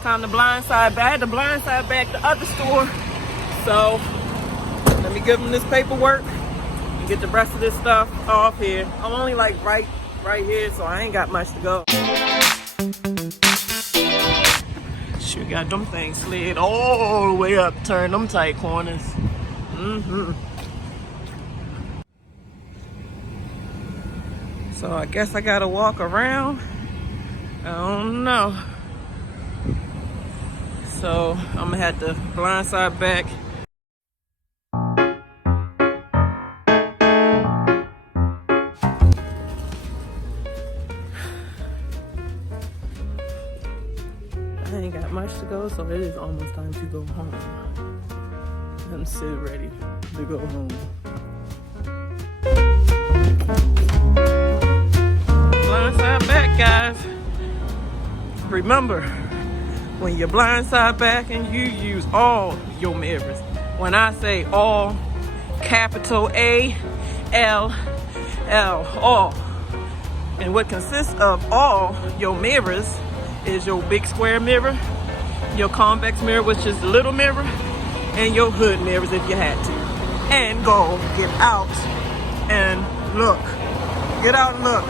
Time to blindside back. I had to blindside back the other store. So let me give them this paperwork and get the rest of this stuff off here. I'm only like right here, so I ain't got much to go. Shoot, got them things slid all the way up, turn them tight corners. So I guess I gotta walk around. I don't know. So I'm gonna have to blindside back. I ain't got much to go, so it is almost time to go home. I'm so ready to go home. Blindside back, guys. Remember, when you're blindside back and you use all your mirrors. When I say all, capital A-L-L, all. And what consists of all your mirrors is your big square mirror, your convex mirror, which is the little mirror, and your hood mirrors if you had to. And go, get out and look. Get out and look.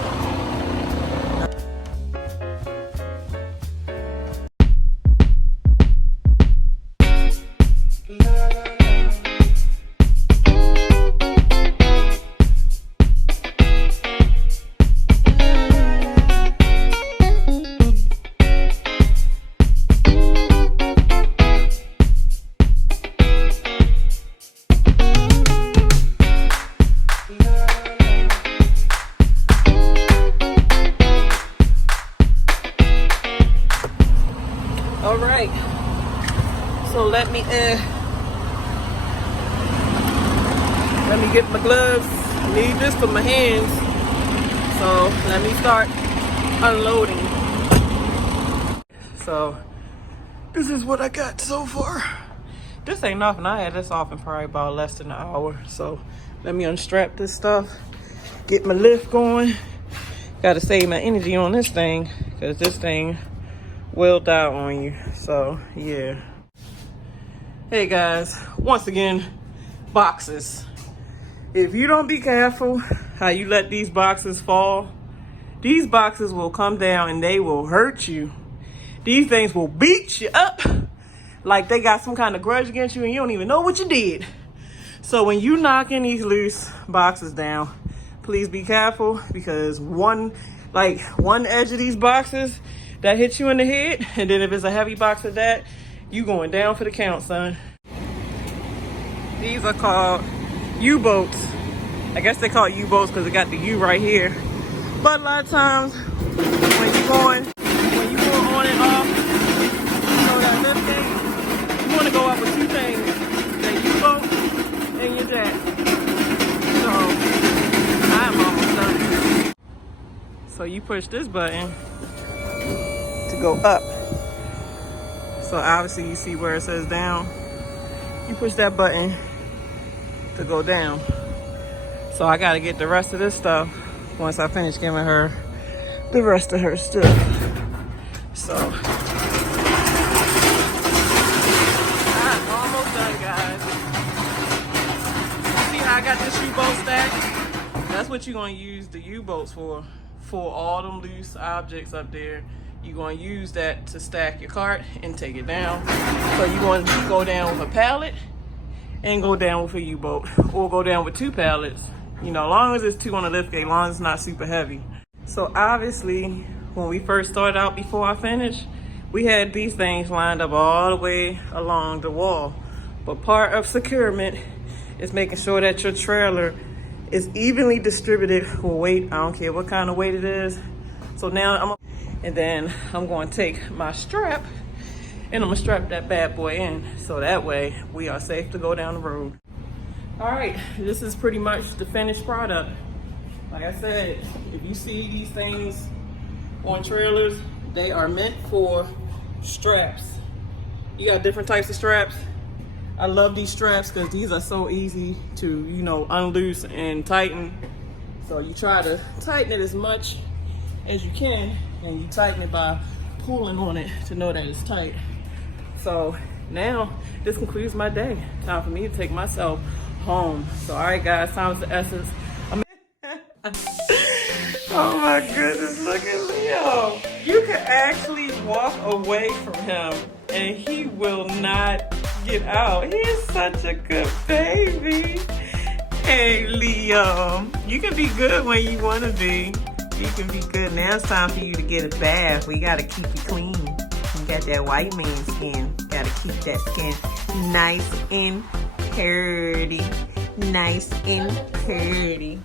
All right, so let me get my gloves. I need this for my hands, so let me start unloading. So this is what I got so far. This ain't nothing. I had this off in probably about less than an hour. So let me unstrap this stuff, get my lift going. Gotta save my energy on this thing, because this thing will die on you. So yeah. Hey guys, once again, boxes. If you don't be careful how you let these boxes fall, these boxes will come down and they will hurt you. These things will beat you up. like they got some kind of grudge against you and you don't even know what you did. So when you knocking these loose boxes down, please be careful, because one edge of these boxes that hits you in the head, and then if it's a heavy box of that, you going down for the count, son. These are called U-boats. I guess they call it U-boats because it got the U right here. But a lot of times when you going on and off, you know that lift thing, you want to go up with two things: that U-boat and your jack. So I'm almost done. So you push this button to go up. So obviously you see where it says down. You push that button to go down. So I gotta get the rest of this stuff once I finish giving her the rest of her stuff. So I'm almost done, guys. See how I got this U-boat stacked? That's what you're gonna use the U-boats for all them loose objects up there. You're going to use that to stack your cart and take it down. So you're going to go down with a pallet and go down with a U-boat, or go down with two pallets. You know, as long as it's two on the lift gate, as long as it's not super heavy. So obviously, when we first started out before I finished, we had these things lined up all the way along the wall. But part of securement is making sure that your trailer is evenly distributed with weight. I don't care what kind of weight it is. So now I'm going to take my strap and I'm gonna strap that bad boy in, so that way we are safe to go down the road. All right, this is pretty much the finished product. Like I said, if you see these things on trailers, they are meant for straps. You got different types of straps. I love these straps because these are so easy to, you know, unloose and tighten. So you try to tighten it as much as you can, and you tighten it by pulling on it to know that it's tight. So now this concludes my day. Time for me to take myself home. So all right, guys, time is the essence. Oh my goodness, look at Leo. You can actually walk away from him and he will not get out. He is such a good baby. Hey, Leo, you can be good when you want to be. You can be good. Now it's time for you to get a bath. We got to keep you clean. You got that white man skin. Got to keep that skin nice and pretty. Nice and pretty.